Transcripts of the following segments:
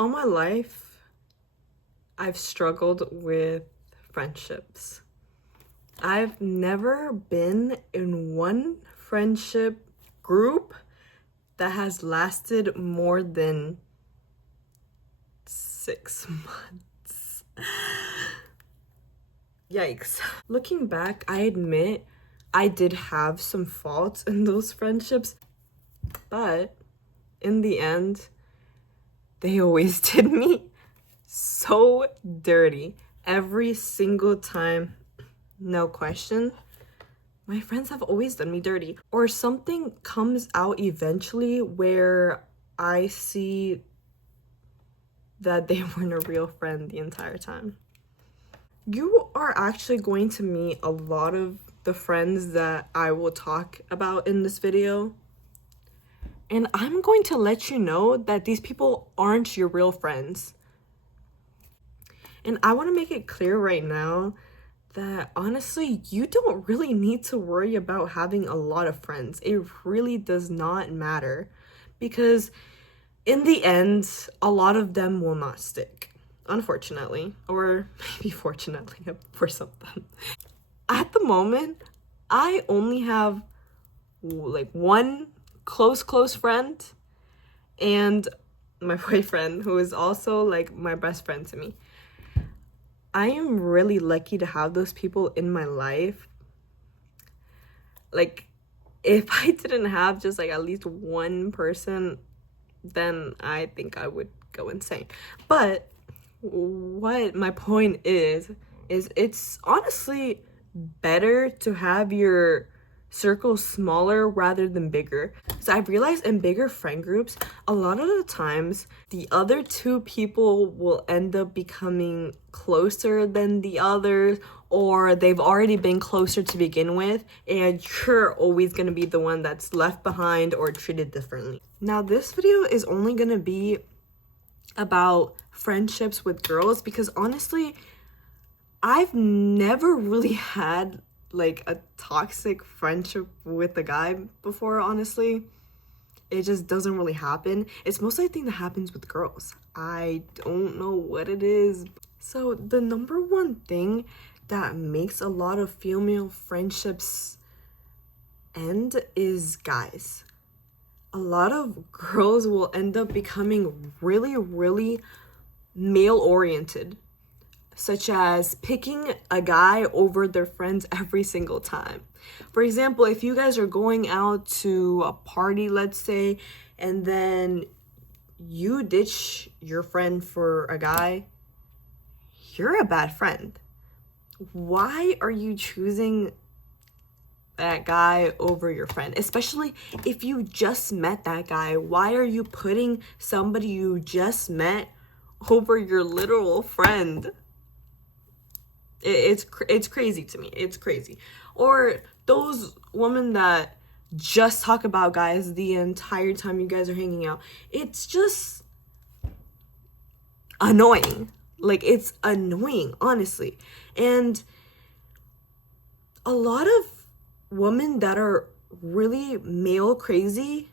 All my life, I've struggled with friendships. I've never been in one friendship group that has lasted more than 6 months. Yikes. Looking back, I admit I did have some faults in those friendships, but in the end, they always did me so dirty. Every single time, no question. My friends have always done me dirty. Or something comes out eventually where I see that they weren't a real friend the entire time. You are actually going to meet a lot of the friends that I will talk about in this video. And I'm going to let you know that these people aren't your real friends. And I want to make it clear right now that honestly, you don't really need to worry about having a lot of friends. It really does not matter, because in the end, a lot of them will not stick, unfortunately, or maybe fortunately for some of them. At the moment, I only have like one close friend and my boyfriend, who is also like my best friend to me. I am really lucky to have those people in my life. Like, if I didn't have just like at least one person, then I think I would go insane. But what my point is it's honestly better to have your circle smaller rather than bigger. So I've realized in bigger friend groups, a lot of the times the other two people will end up becoming closer than the others, or they've already been closer to begin with, and you're always going to be the one that's left behind or treated differently. Now, this video is only going to be about friendships with girls, because honestly, I've never really had like a toxic friendship with a guy before, honestly. It just doesn't really happen. It's mostly a thing that happens with girls. I don't know what it is. So the number one thing that makes a lot of female friendships end is guys. A lot of girls will end up becoming really male oriented, such as picking a guy over their friends every single time. For example, if you guys are going out to a party, let's say, and then you ditch your friend for a guy, you're a bad friend. Why are you choosing that guy over your friend? Especially if you just met that guy, why are you putting somebody you just met over your literal friend? It's crazy to me. It's crazy. Or those women that just talk about guys the entire time you guys are hanging out. It's just annoying. Like, it's annoying, honestly. And a lot of women that are really male crazy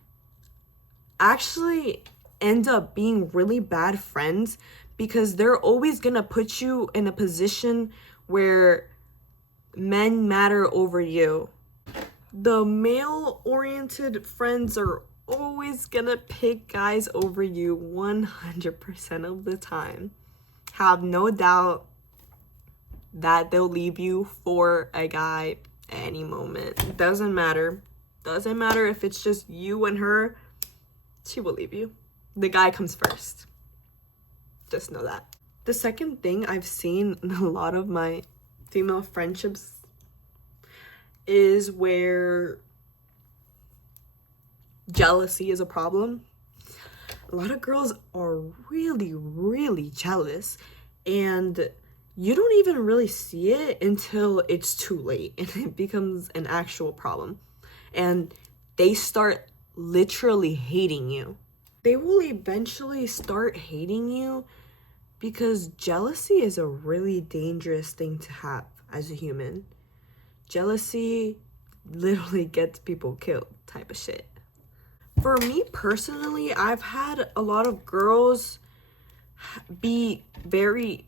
actually end up being really bad friends, because they're always gonna put you in a position where men matter over you. The male-oriented friends are always gonna pick guys over you 100% of the time. Have no doubt that they'll leave you for a guy any moment. Doesn't matter. Doesn't matter if it's just you and her. She will leave you. The guy comes first. Just know that. The second thing I've seen in a lot of my female friendships is where jealousy is a problem. A lot of girls are really jealous, and you don't even really see it until it's too late and it becomes an actual problem. And they start literally hating you. They will eventually start hating you because jealousy is a really dangerous thing to have as a human. Jealousy literally gets people killed type of shit. For me personally, I've had a lot of girls be very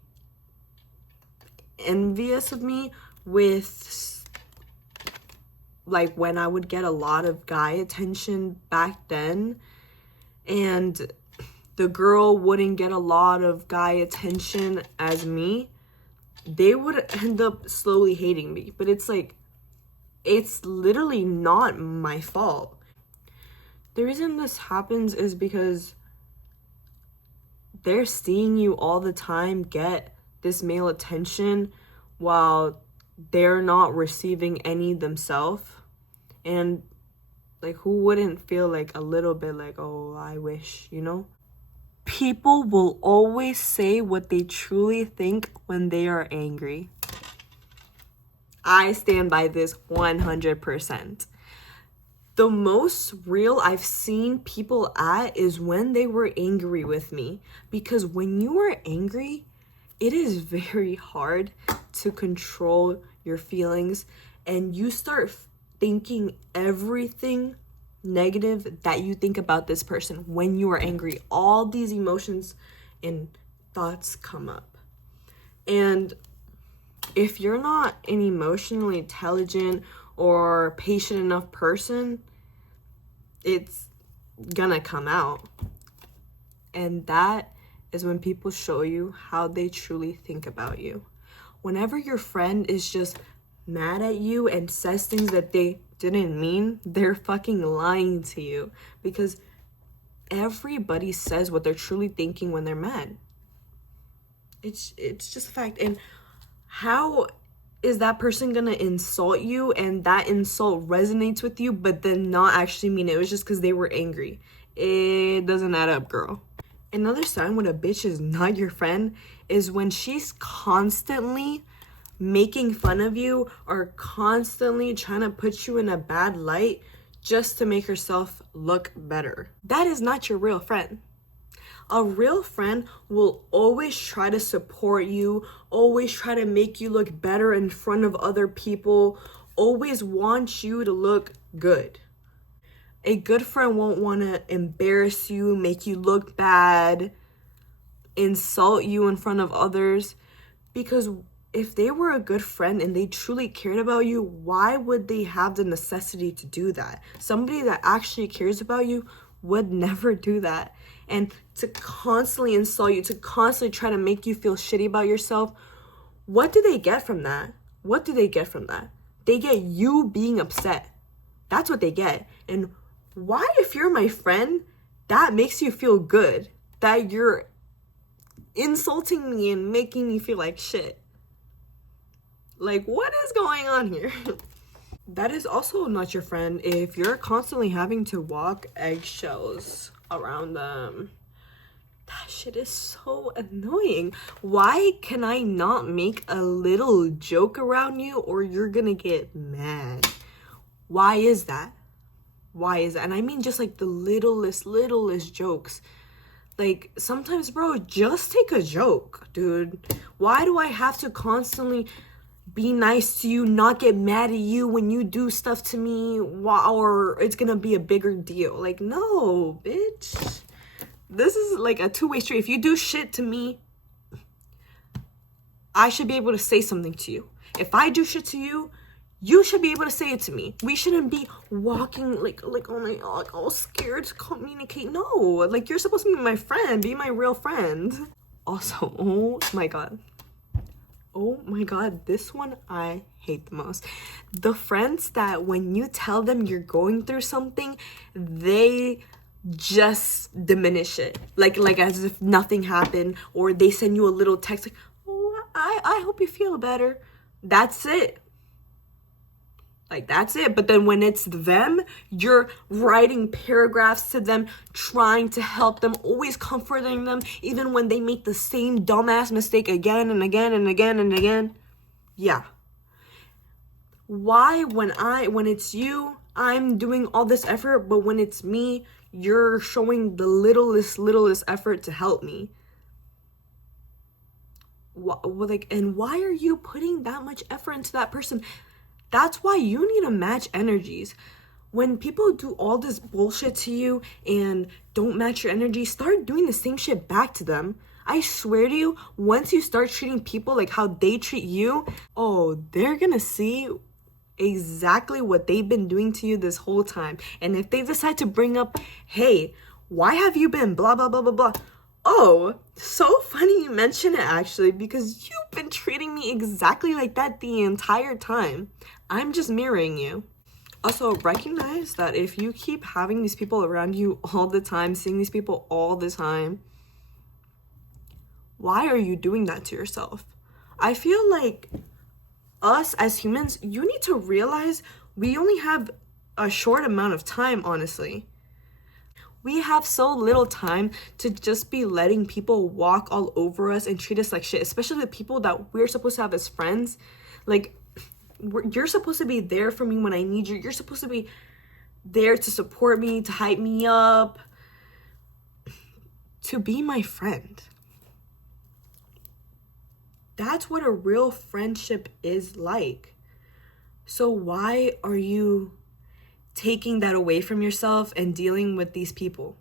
envious of me with, like, when I would get a lot of guy attention back then, and the girl wouldn't get a lot of guy attention as me, they would end up slowly hating me. But it's like, it's literally not my fault. The reason this happens is because they're seeing you all the time get this male attention while they're not receiving any themselves. And like, who wouldn't feel like a little bit like, oh, I wish, you know? People will always say what they truly think when they are angry. I stand by this 100%. The most real I've seen people at is when they were angry with me. Because when you are angry, it is very hard to control your feelings, and you start thinking everything negative that you think about this person. When you are angry, all these emotions and thoughts come up. And if you're not an emotionally intelligent or patient enough person, it's gonna come out. And that is when people show you how they truly think about you. Whenever your friend is just mad at you and says things that they didn't mean, they're fucking lying to you. Because everybody says what they're truly thinking when they're mad. It's just a fact. And how is that person gonna insult you and that insult resonates with you but then not actually mean it? It was just because they were angry. It doesn't add up, girl. Another sign when a bitch is not your friend is when she's constantly making fun of you or constantly trying to put you in a bad light just to make herself look better. That is not your real friend. A real friend will always try to support you, always try to make you look better in front of other people, always want you to look good. A good friend won't want to embarrass you, make you look bad, insult you in front of others. Because if they were a good friend and they truly cared about you, why would they have the necessity to do that? Somebody that actually cares about you would never do that. And to constantly insult you, to constantly try to make you feel shitty about yourself, what do they get from that? What do they get from that? They get you being upset. That's what they get. And why, if you're my friend, that makes you feel good? That you're insulting me and making me feel like shit. Like, what is going on here? That is also not your friend if you're constantly having to walk eggshells around them. That shit is so annoying. Why can I not make a little joke around you or you're gonna get mad? Why is that? Why is that? And I mean just like the littlest jokes. Like, sometimes, bro, just take a joke, dude. Why do I have to constantly be nice to you, not get mad at you when you do stuff to me, or it's gonna be a bigger deal? Like, no, bitch. This is like a two-way street. If you do shit to me, I should be able to say something to you. If I do shit to you, you should be able to say it to me. We shouldn't be walking like oh my god, like all scared to communicate. No, like, you're supposed to be my friend, be my real friend. Also, oh my god, this one I hate the most. The friends that when you tell them you're going through something, they just diminish it, like as if nothing happened, or they send you a little text like, oh, I hope you feel better. That's it. Like, that's it. But then when it's them, you're writing paragraphs to them, trying to help them, always comforting them, even when they make the same dumbass mistake again and again and again and again. Yeah. Why, when it's you, I'm doing all this effort, but when it's me, you're showing the littlest effort to help me? And why are you putting that much effort into that person? That's why you need to match energies. When people do all this bullshit to you and don't match your energy, start doing the same shit back to them. I swear to you, once you start treating people like how they treat you, oh, they're gonna see exactly what they've been doing to you this whole time. And if they decide to bring up, hey, why have you been blah, blah, blah, blah, blah. Oh, so funny you mention it actually, because you've been treating me exactly like that the entire time. I'm just mirroring you. Also, recognize that if you keep having these people around you all the time, seeing these people all the time, why are you doing that to yourself? I feel like us as humans, you need to realize we only have a short amount of time, honestly. We have so little time to just be letting people walk all over us and treat us like shit, especially the people that we're supposed to have as friends. Like, you're supposed to be there for me when I need you. You're supposed to be there to support me, to hype me up, to be my friend. That's what a real friendship is like. So why are you taking that away from yourself and dealing with these people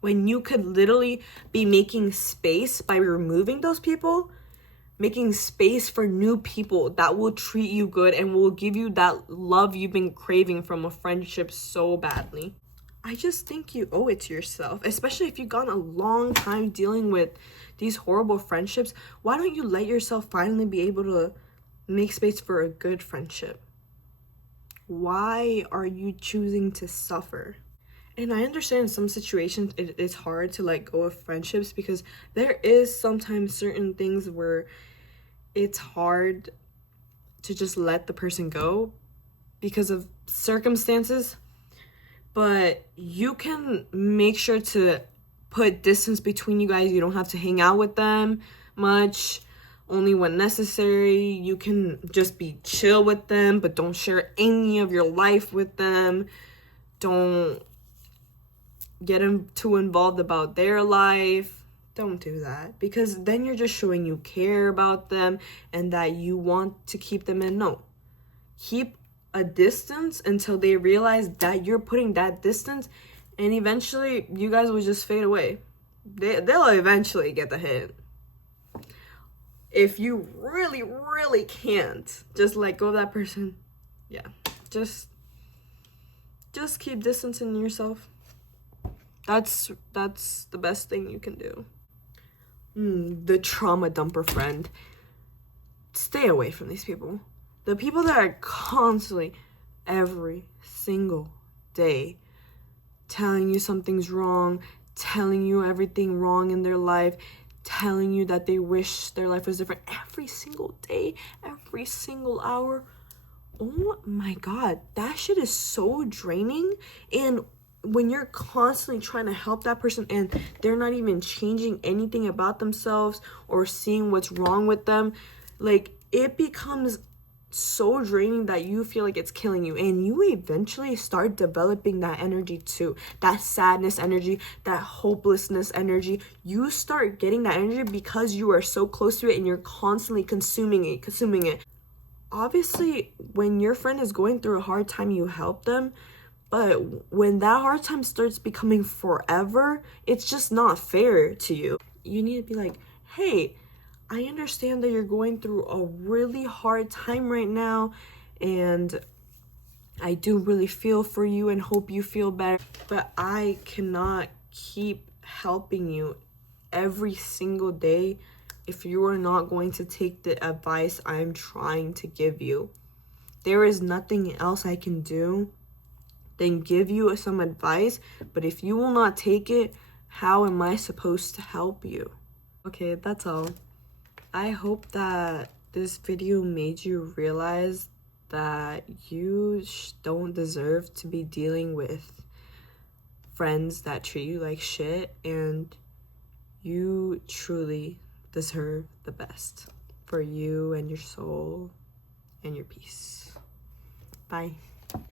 when you could literally be making space by removing those people, making space for new people that will treat you good and will give you that love you've been craving from a friendship so badly? I just think you owe it to yourself, especially if you've gone a long time dealing with these horrible friendships. Why don't you let yourself finally be able to make space for a good friendship? Why are you choosing to suffer? And I understand in some situations it's hard to let go of friendships because there is sometimes certain things where it's hard to just let the person go because of circumstances. But you can make sure to put distance between you guys. You don't have to hang out with them much, only when necessary. You can just be chill with them, but don't share any of your life with them. Don't get too involved about their life. Don't do that, because then you're just showing you care about them and that you want to keep them in. No, keep a distance until they realize that you're putting that distance, and eventually you guys will just fade away. They'll eventually get the hint. If you really, really can't just let go of that person, yeah, just keep distancing yourself. That's the best thing you can do. The trauma dumper friend. Stay away from these people. The people that are constantly, every single day, telling you something's wrong, telling you everything wrong in their life, telling you that they wish their life was different every single day, every single hour. Oh my God, that shit is so draining. And when you're constantly trying to help that person and they're not even changing anything about themselves or seeing what's wrong with them, like, it becomes so draining that you feel like it's killing you, and you eventually start developing that energy too, that sadness energy, that hopelessness energy. You start getting that energy because you are so close to it and you're constantly consuming it. Obviously, when your friend is going through a hard time, you help them, but when that hard time starts becoming forever, it's just not fair to you. You need to be like, hey, I understand that you're going through a really hard time right now, and I do really feel for you and hope you feel better, but I cannot keep helping you every single day if you are not going to take the advice I'm trying to give you. There is nothing else I can do than give you some advice, but if you will not take it, how am I supposed to help you? Okay, that's all. I hope that this video made you realize that you don't deserve to be dealing with friends that treat you like shit, and you truly deserve the best for you and your soul and your peace. Bye.